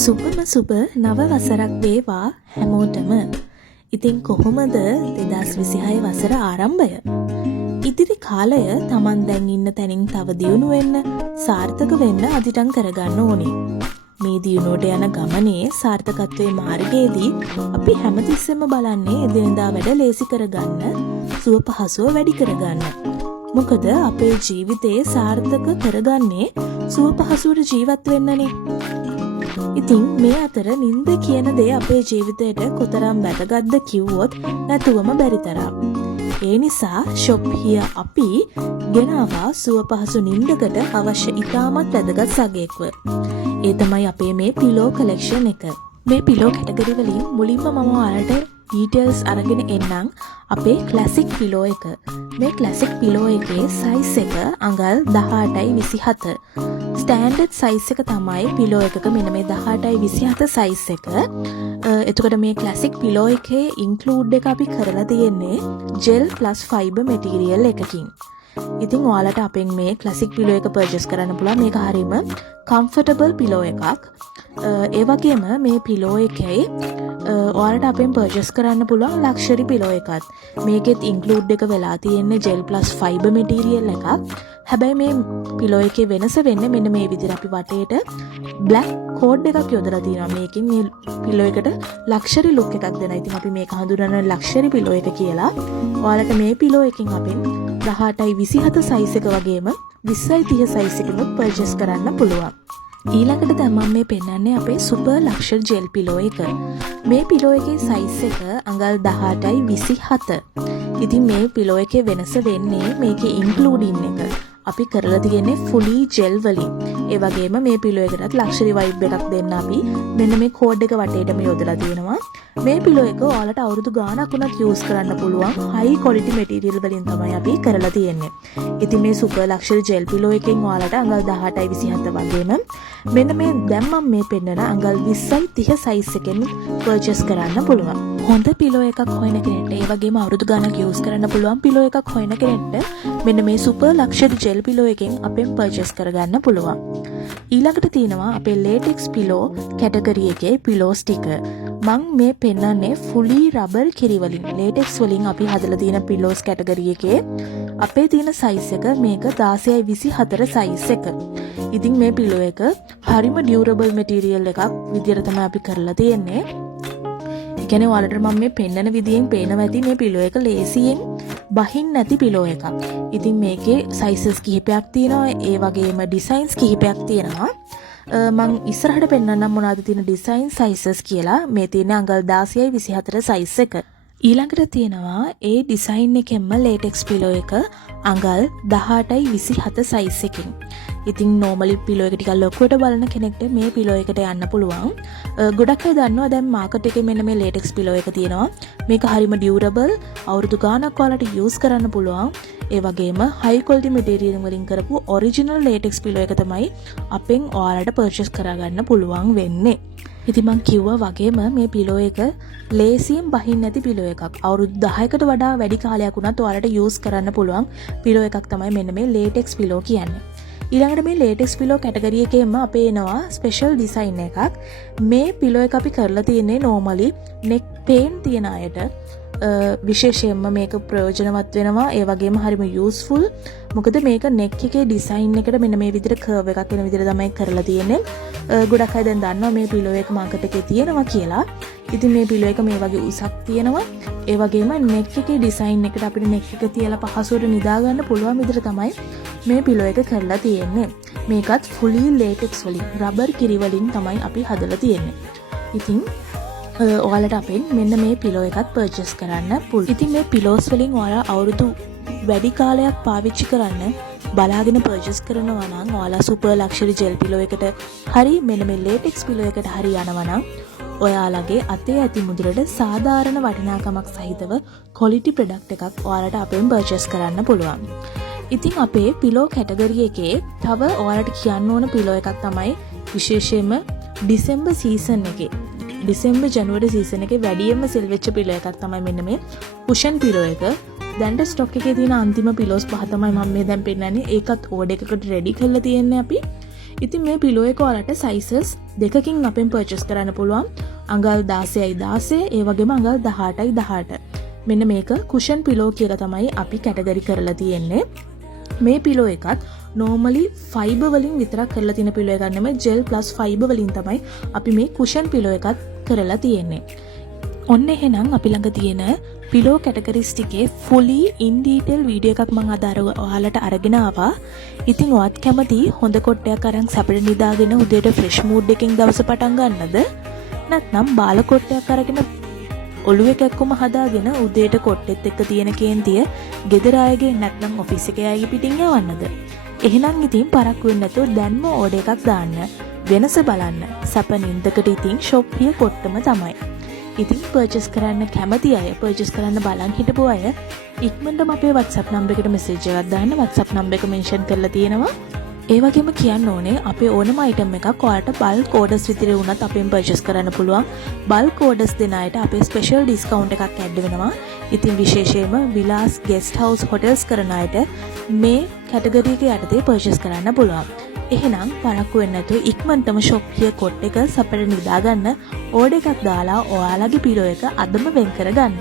සුබම සුබ නව වසරක් වේවා හැමෝටම. ඉතින් කොහොමද 2026 වසර ආරම්භය? ඉදිරි කාලය Taman දැන් ඉන්න තැනින් තව දියුණු වෙන්න, සාර්ථක වෙන්න අදිටන් කරගන්න ඕනේ. මේ දියුණුවට යන ගමනේ සාර්ථකත්වයේ මාර්ගයේදී අපි හැමතිස්සෙම බලන්නේ එදිනෙදා වැඩ ලේසි කරගන්න, සුව පහසුව වැඩි කරගන්න. මොකද අපේ ජීවිතේ සාර්ථක කරගන්නේ සුව පහසුවට ජීවත් වෙන්නනේ. ඉතින් මේ අතර නින්ද කියන දේ අපේ ජීවිතයට කොතරම් වැදගත්ද කිව්වොත් නැතුවම බැරි තරම්. ඒ නිසා ෂොප් හිය අපි ගෙනාවා සුව පහසු නින්දකට අවශ්‍ය ඉතාමත් වැදගත් සගයෙක්ව. ඒ තමයි අපේ මේ පිලෝ කලෙක්ෂන් එක. මේ පිලෝ කැටගරි වලින් මුලින්ම මම ඔයාලට ඩීටේල්ස් අරගෙන එන්නම් අපේ ක්ලාසික් පිලෝ එක. මේ ක්ලාසික් පිලෝ එකේ සයිස් එක අඟල් 18යි 27. ස්ටෑන්ඩඩ් සයිස් එක තමයි පිලෝ එකක මෙන්න මේ 18යි 27 සයිස් එක. එතකොට මේ ක්ලාසික් පිලෝ එකේ ඉන්ක්ලූඩ් එක අපි කරලා තියෙන්නේ ජෙල් ප්ලස් ෆයිබර් මැටීරියල් එකකින්. ඉතින් ඔයාලට අපෙන් මේ ක්ලාසික් පිලෝ එක පර්චේස් කරන්න පුළුවන්. මේක හරීම කම්ෆර්ටබල් පිලෝ එකක්. ඒ වගේම මේ පිලෝ එකේ ඔයාලට අපෙන් පර්චේස් කරන්න පුළුවන් ලක්ෂරි පිලෝ එකත්. මේකෙත් ඉන්ක්ලූඩ් එක වෙලා තියෙන්නේ ජෙල් ප්ලස් ෆයිබර් මැටීරියල් එකක්. හැබැයි මේ පිලෝ එකේ වෙනස වෙන්නේ මෙන්න මේ විදිහට අපි වටේට බ්ලැක් කෝඩ් එකක් යොදලා තියෙනවා. මේකෙන් මේ පිලෝ එකට ලක්ෂරි ලුක් එකක් දෙනවා. ඉතින් අපි මේක හඳුනන ලක්ෂරි පිලෝ එක කියලා. ඔයාලට මේ පිලෝ එකෙන් අපෙන් 18යි 27 සයිස් එක වගේම 20යි 30 සයිස් එකකුත් පර්චේස් කරන්න පුළුවන්. ඊළඟට දැන් මම මේ පෙන්නන්නේ අපේ සුපර් ලක්ෂර් ජෙල් පිලෝ එක. මේ පිලෝ එකේ සයිස් එක අඟල් 18යි 27. ඉතින් මේ පිලෝ එකේ වෙනස වෙන්නේ මේකේ ඉන්ක්ලූඩින් එක. අපි කරලා තියෙන්නේ ෆුලි ජෙල් වලින්. ඒ වගේම මේ පිලෝ එකටත් ලක්ෂරි වයිබ් එකක් දෙන්න අපි මෙන්න මේ කෝඩ් එක වටේටම යොදලා තියෙනවා. මේ පිලෝ එක ඔයාලට අවුරුදු ගාණක් උනත් යූස් කරන්න පුළුවන් හයි ක්වොලිටි මැටීරියල් වලින් තමයි අපි කරලා තියෙන්නේ. ඉතින් මේ සුපර් ලක්ෂරි ජෙල් පිලෝ එකෙන් ඔයාලට අඟල් 18යි 27 වගේම මෙන්න මේ දැන් මම මේ පෙන්නන අඟල් 20යි 30 සයිස් එකෙන් පර්චේස් කරන්න පුළුවන්. හොඳ පිලෝ එකක් හොයන කෙනෙක්ට ඒ වගේම අවුරුදු ගාණක් යූස් කරන්න පුළුවන් පිලෝ එකක් හොයන කෙනෙක්ට මෙන්න මේ සුපර් ලක්ෂරි ජෙල් පිලෝ එකෙන් අපෙන් පර්චේස් කරගන්න පුළුවන්. ඊළඟට තියෙනවා අපේ ලේටෙක්ස් පිලෝ කැටගරි එකේ පිලෝ ස්ටිකර්. මං මේ පෙන්නන්නේ ෆුලි රබර් කිරි වලින් ලේටෙක්ස් වලින් අපි හදලා තියෙන පිලෝස් කැටගරි එකේ අපේ තියෙන සයිස් එක මේක 16යි 24 සයිස් එක. ඉතින් මේ පිලෝ එක හරිම ඩියුරබල් මැටීරියල් එකක් විදියට තමයි අපි කරලා තියෙන්නේ. ඒ කියන්නේ ඔයාලට මම මේ පෙන්නන විදියෙන් පේනවා ඇති මේ පිලෝ එක ලේසියෙන් බහින් නැති පිලෝ එකක්. ඉතින් මේකේ සයිසස් කිහිපයක් තියෙනවා. ඒ වගේම ඩිසයින්ස් කිහිපයක් තියෙනවා. මං ඉස්සරහට පෙන්නන්නම් මොනවද තියෙන ඩිසයින් සයිසස් කියලා. මේ තියෙන අඟල් 16යි 24 සයිස් එක. ඊළඟට තියෙනවා ඒ ඩිසයින් එකෙන්ම ලේටෙක්ස් පිලෝ එක අඟල් 18යි 27 සයිස් එකකින්. ඉතින් නෝමලි පිලෝ එක ටිකක් ලොකුවට බලන කෙනෙක්ට මේ පිලෝ එකට යන්න පුළුවන්. ගොඩක් අය දන්නවා දැන් මාකට් එකේ මෙන්න මේ ලේටෙක්ස් පිලෝ එක තියෙනවා. මේක හරිම ඩියුරබල් අවුරුදු ගාණක් ඔයාලට යූස් කරන්න පුළුවන්. ඒ වගේම හයි ක්වොලිටි මැටීරියල් වලින් කරපු ඔරිජිනල් ලේටෙක්ස් පිලෝ එක තමයි අපෙන් ඔයාලට පර්චේස් කරගන්න පුළුවන් වෙන්නේ. ඉතින් මං කිව්වා වගේම මේ පිලෝ එක ලේසියෙන් බහින්න නැති පිලෝ එකක්. අවුරුදු 10කට වඩා වැඩි කාලයක් වුණත් ඔයාලට යූස් කරන්න පුළුවන් පිලෝ එකක් තමයි මෙන්න මේ ලේටෙක්ස් පිලෝ කියන්නේ. ඊළඟට මේ ලේටෙක්ස් පිලෝ කැටගරි එකේම අපේ එනවා ස්පෙෂල් ඩිසයින් එකක්. මේ පිලෝ එක අපි කරලා තියෙන්නේ නෝමලි නෙක් පේන් තියන අයට විශේෂයෙන්ම මේක ප්‍රයෝජනවත් වෙනවා. ඒ වගේම හරිම යූස්ෆුල්. මොකද මේක නෙක් එකේ ඩිසයින් එකට මෙන්න මේ විදිහට කර්ව් එකක් වෙන විදිහට තමයි කරලා තියෙන්නේ. ගොඩක් අය දැන් දන්නවා මේ පිලෝ එක මාකට් එකේ තියෙනවා කියලා. ඉතින් මේ පිලෝ එක මේ වගේ උසක් තියෙනවා. ඒ වගේම නෙක් එකේ ඩිසයින් එකට අපිට නෙක් එක තියලා පහසුවට නිදා ගන්න පුළුවන් විදිහට තමයි මේ පිලෝ එක කරලා තියෙන්නේ. මේකත් ෆුලි ලේටෙක්ස් වලින් රබර් කිරි වලින් තමයි අපි හදලා තියෙන්නේ. ඉතින් ඔයාලට අපෙන් මෙන්න මේ පිලෝ එකත් පර්චේස් කරන්න පුළුවන්. ඉතින් මේ පිලෝස් වලින් ඔයාලා අවුරුදු වැඩි කාලයක් පාවිච්චි කරන්න බලාගෙන පර්චේස් කරනවා නම් ඔයාලා සුපර් ලක්ෂරි ජෙල් පිලෝ එකට හරි මෙන්න මේ ලේටෙක්ස් පිලෝ එකට හරි යනවා නම් ඔයාලගේ අතේ ඇති මුදලට සාධාරණ වටිනාකමක් සහිතව ක්වොලිටි ප්‍රොඩක්ට් එකක් ඔයාලට අපෙන් පර්චේස් කරන්න පුළුවන්. ඉතින් අපේ පිලෝ කැටගරි එකේ තව ඔයාලට කියන්න ඕන පිලෝ එකක් තමයි විශේෂයෙන්ම ඩිසෙම්බර් සීසන් එකේ ඩිසෙම්බර් ජනුවරි සීසන් එකේ වැඩියෙන්ම සෙල් වෙච්ච පිලෝ එකක් තමයි මෙන්න මේ කුෂන් පිලෝ එක. දැන්ට ස්ටොක් එකේ තියෙන අන්තිම පිලෝස් පහ තමයි මම මේ දැන් පෙන්නන්නේ. ඒකත් ඕඩර් එකකට රෙඩි කරලා තියෙන්නේ අපි. ඉතින් මේ පිලෝ එක ඔයාලට සයිසස් දෙකකින් අපෙන් පර්චේස් කරන්න පුළුවන්. අඟල් 16යි 16, ඒ වගේම අඟල් 18යි 18. මෙන්න මේක කුෂන් පිලෝ කියලා තමයි අපි කැටගරි කරලා තියෙන්නේ. මේ පිලෝ එකත් normally fiber වලින් විතරක් කරලා තියෙන පිලෝ එකක් නෙමෙයි, gel plus fiber වලින් තමයි අපි මේ කුෂන් පිලෝ එකත් කරලා තියෙන්නේ. ඔන්න එහෙනම් අපි ළඟ තියෙන පිලෝ කැටගරිස් ටිකේ fully in detail වීඩියෝ එකක් මම අද ඔයාලට අරගෙන ආවා. ඉතින් ඔයත් කැමති හොඳ කොට්ටයක් අරන් සැපට නිදාගෙන උදේට fresh mood එකකින් දවස පටන් ගන්නද? නැත්නම් බාල කොට්ටයක් අරගෙන ඔළුවේ කැක්කුම හදාගෙන උදේට කොට්ටෙත් එක්ක තියෙන කේන්තිය ගෙදර අයගේ නැත්නම් ඔෆිස් එකේ අයගේ පිටින් යවන්නද? එහෙනම් ඉතින් පරක්කු වෙන්න නැතුව දැන්ම ඕඩර් එකක් දාන්න. වෙනස බලන්න. සැප නින්දකට ඉතින් Shopee කොට්ටම තමයි. ඉතින් පර්චේස් කරන්න කැමති අය, පර්චේස් කරන්න බලන් හිටපු අය ඉක්මනටම අපේ WhatsApp නම්බර් එකට මෙසේජ් එකක් දාන්න. WhatsApp නම්බර එක මෙන්ෂන් කරලා තියෙනවා. ඒ වගේම කියන්න ඕනේ අපේ ඕනම අයිටම් එකක් ඔයාලට බල්ක් ඕඩර්ස් විතරේ වුණත් අපෙන් පර්චේස් කරන්න පුළුවන්. බල්ක් ඕඩර්ස් දෙන අයට අපේ ස්පෙෂල් ඩිස්කවුන්ට් එකක් ඇඩ් වෙනවා. ඉතින් විශේෂයෙන්ම විලාස් ගෙස්ට් හවුස් හොටෙල්ස් කරන අයට මේ කැටගරි එක යටතේ පර්චේස් කරන්න පුළුවන්. එහෙනම් පරක්කු වෙන්න නැතුව ඉක්මනටම Shopee කොට් එක සැපට නිදා ගන්න. ඕඩර් එකක් දාලා ඔයාලගේ පිලෝ එක අදම වෙන් කර ගන්න.